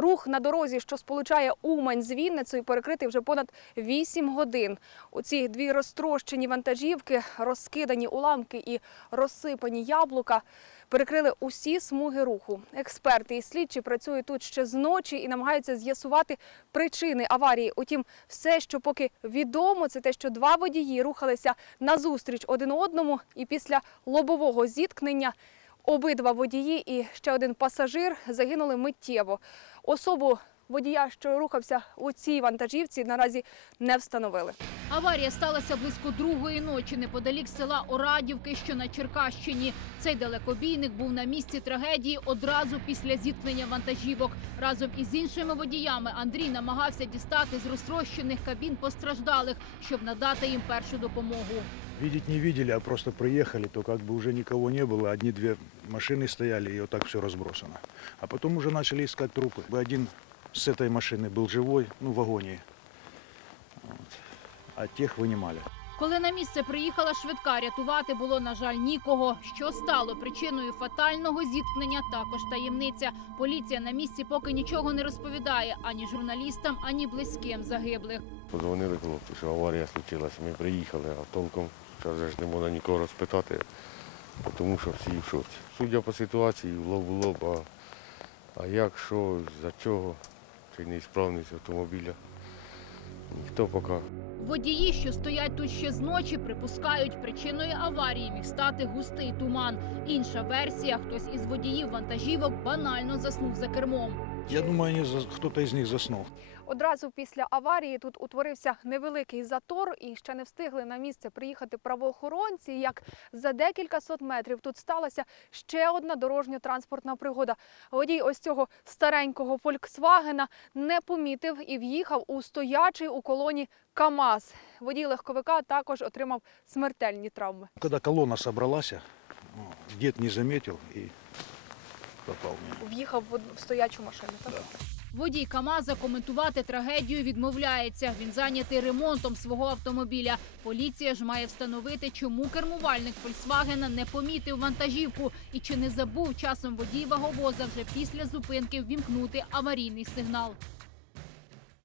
Рух на дорозі, що сполучає Умань з Вінницею, перекритий вже понад 8 годин. У ці дві розтрощені вантажівки, розкидані уламки і розсипані яблука перекрили усі смуги руху. Експерти і слідчі працюють тут ще з ночі і намагаються з'ясувати причини аварії. Утім, все, що поки відомо, це те, що два водії рухалися назустріч один одному, і після лобового зіткнення обидва водії і ще один пасажир загинули миттєво. Особу водія, що рухався у цій вантажівці, наразі не встановили. Аварія сталася близько другої ночі неподалік села Орадівки, що на Черкащині. Цей далекобійник був на місці трагедії одразу після зіткнення вантажівок. Разом із іншими водіями Андрій намагався дістати з розтрощених кабін постраждалих, щоб надати їм першу допомогу. Видеть не видели, а просто приехали, то как бы уже никого не было, одни-две машины стояли, и вот так все разбросано. А потом уже начали искать трупы. Один с этой машины был живой, ну, в агонии. Вот. А тех вынимали. Коли на місце приїхала швидка, рятувати було, на жаль, нікого. Що стало причиною фатального зіткнення, також таємниця. Поліція на місці поки нічого не розповідає ані журналістам, ані близьким загиблих. Подзвонили хлопці, що аварія случилася. Ми приїхали, а толком зараз ж не можна нікого розпитати, тому що всі в шоці. Судя по ситуації, лоб в лоб, а, а як, що, за чого, чи неісправність автомобіля, ніхто поки. Водії, що стоять тут ще з ночі, припускають, причиною аварії міг стати густий туман. Інша версія: хтось із водіїв вантажівок банально заснув за кермом. Я думаю, кто-то из них заснул. Одразу після аварії тут утворився невеликий затор, і ще не встигли на місце приїхати правоохоронці. Як за декілька сот метрів тут сталася ще одна дорожньо-транспортна пригода. Водій ось цього старенького Фольксвагена не помітив і в'їхав у стоячий у колоні КАМАЗ. Водій легковика також отримав смертельні травми. Когда колонна собралась, о, дед не заметил и попал в меня. В'їхав в стоячу машину. Так? Водій Камаза коментувати трагедію відмовляється. Він зайнятий ремонтом свого автомобіля. Поліція ж має встановити, чому кермувальник Фольксвагена не помітив вантажівку і чи не забув часом водій ваговоза вже після зупинки ввімкнути аварійний сигнал.